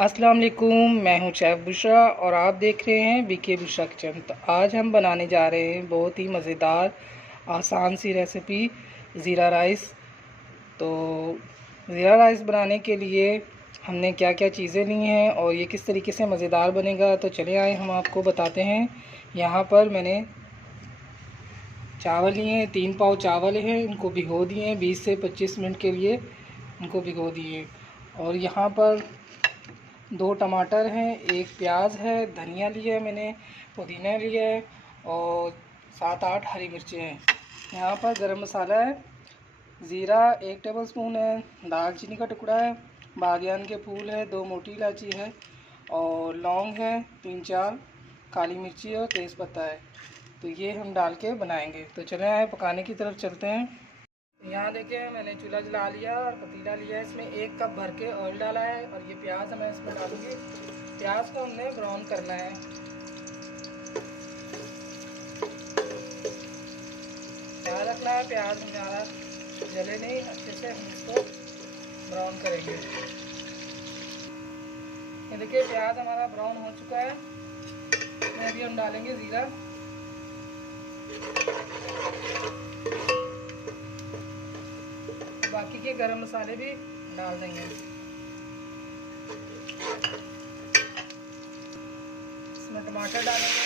अस्सलाम वालेकुम, मैं हूं शेफ़ बुशरा और आप देख रहे हैं बीके बुशरा किचन। तो आज हम बनाने जा रहे हैं बहुत ही मज़ेदार आसान सी रेसिपी ज़ीरा राइस। तो ज़ीरा राइस बनाने के लिए हमने क्या क्या चीज़ें ली हैं और ये किस तरीके से मज़ेदार बनेगा, तो चले आए हम आपको बताते हैं। यहाँ पर मैंने चावल लिए हैं, 3 पाव चावल हैं, इनको भिगो दिए हैं 20 से 25 मिनट के लिए, इनको भिगो दिए। और यहाँ पर 2 टमाटर हैं, 1 प्याज है, धनिया लिया है मैंने, पुदीना लिया है और 7-8 हरी मिर्चें हैं। यहाँ पर गरम मसाला है, ज़ीरा 1 टेबलस्पून है, दालचीनी का टुकड़ा है, बादियान के फूल है, 2 मोटी इलायची है और लौंग है, 3-4 काली मिर्ची और तेज़पत्ता है। तो ये हम डाल के बनाएंगे। तो चले आए पकाने की तरफ चलते हैं। यहाँ देखिए मैंने चूल्हा जला लिया और पतीला लिया है, इसमें 1 कप भर के ऑयल डाला है और ये प्याज मैं इसमें डालूँगी। प्याज को हमने ब्राउन करना है। ध्यान रखना है प्याज हमारा जले नहीं, अच्छे से हम इसको ब्राउन करेंगे। ये देखिए प्याज हमारा ब्राउन हो चुका है। इसमें अभी हम डालेंगे ज़ीरा, बाकी के गरम मसाले भी डाल देंगे। इसमें टमाटर डालेंगे,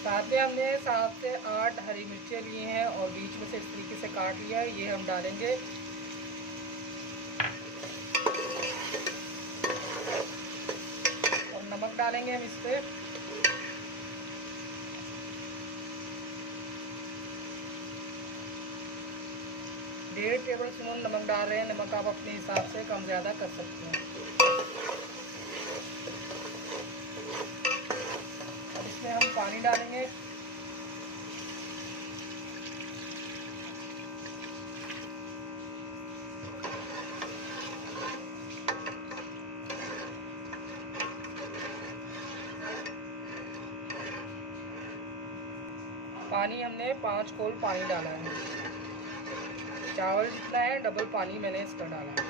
साथ में हमने 7 से 8 हरी मिर्चें ली हैं और बीच में से इस तरीके से काट लिया है, ये हम डालेंगे। और नमक डालेंगे हम इस पर। डेढ़ टेबल स्पून नमक डाल रहे हैं। नमक आप अपने हिसाब से कम ज़्यादा कर सकते हैं। अब इसमें हम पानी डालेंगे। पानी हमने 5 कोल पानी डाला है। चावल जितना है डबल पानी मैंने इसका डाला है।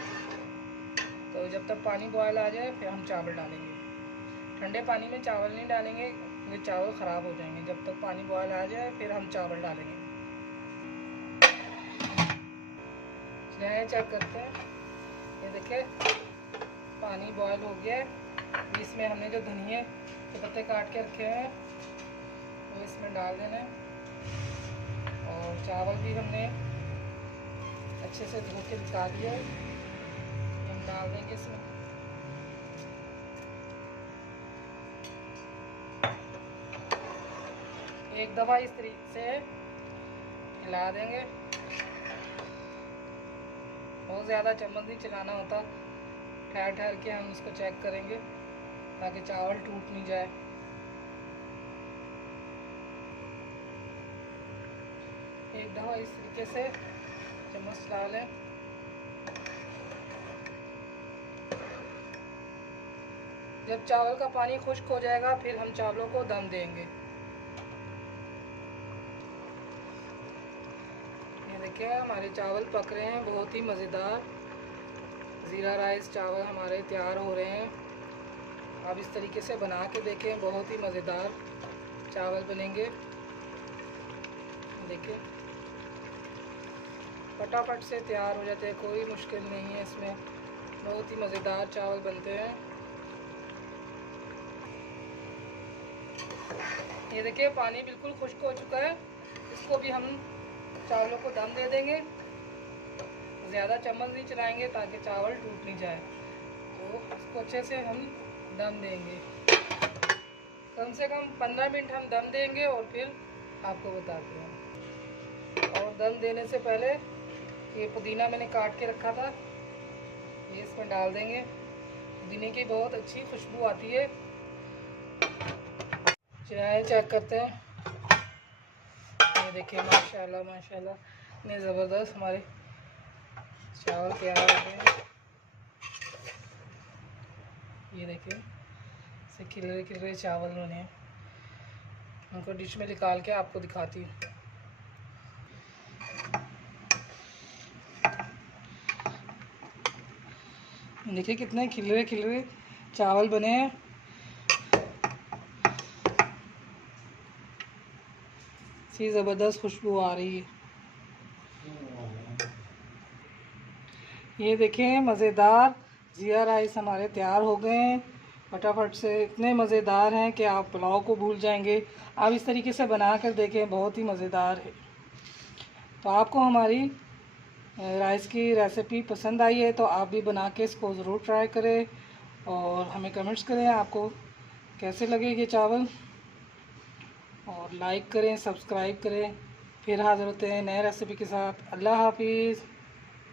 तो जब तक पानी बॉयल आ जाए फिर हम चावल डालेंगे। ठंडे पानी में चावल नहीं डालेंगे, ये चावल ख़राब हो जाएंगे। जब तक पानी बॉयल आ जाए फिर हम चावल डालेंगे। चलिए चेक करते हैं। ये देखिए पानी बॉयल हो गया है। इसमें हमने जो धनिया के पत्ते काट के रखे हैं वो इसमें डाल देना है और चावल भी हमने अच्छे से धो के निकाल दिया है, हम डाल देंगे इसमें। एक दफ़ा इस तरीके से हिला देंगे। बहुत ज़्यादा चम्मच नहीं चलाना होता, ठहर ठहर के हम इसको चेक करेंगे ताकि चावल टूट नहीं जाए। एक दफ़ा इस तरीके से चम्मच डालें। जब चावल का पानी खुश्क हो जाएगा फिर हम चावलों को दम देंगे। ये देखिए हमारे चावल पक रहे हैं, बहुत ही मज़ेदार ज़ीरा राइस चावल हमारे तैयार हो रहे हैं। आप इस तरीके से बना के देखें, बहुत ही मज़ेदार चावल बनेंगे। देखिए फटाफट से तैयार हो जाते हैं, कोई मुश्किल नहीं है इसमें, बहुत ही मज़ेदार चावल बनते हैं। ये देखिए पानी बिल्कुल खुश्क हो चुका है। इसको भी हम चावलों को दम दे देंगे। ज़्यादा चम्मच नहीं चलाएंगे ताकि चावल टूट नहीं जाए। तो इसको अच्छे से हम दम देंगे, कम से कम 15 मिनट हम दम देंगे और फिर आपको बताते हैं। और दम देने से पहले ये पुदीना मैंने काट के रखा था, ये इसमें डाल देंगे। पुदीने की बहुत अच्छी खुशबू आती है। चलिए चेक करते हैं। ये देखिए माशाल्लाह माशाल्लाह इतने ज़बरदस्त हमारे चावल तैयार हो गए हैं। ये देखिए से खिलरे खिलरे चावल बने हैं। उनको डिश में निकाल के आपको दिखाती हूँ। देखिए कितने खिलरे चावल बने हैं। सी ज़बरदस्त खुशबू आ रही है। ये देखें मज़ेदार ज़ीरा राइस हमारे तैयार हो गए हैं फटाफट से। इतने मज़ेदार हैं कि आप पुलाव को भूल जाएंगे। आप इस तरीके से बना कर देखें, बहुत ही मज़ेदार है। तो आपको हमारी राइस की रेसिपी पसंद आई है तो आप भी बना के इसको ज़रूर ट्राई करें और हमें कमेंट्स करें आपको कैसे लगे ये चावल, और लाइक करें, सब्सक्राइब करें। फिर हाज़िर होते हैं नए रेसिपी के साथ। अल्लाह हाफिज़।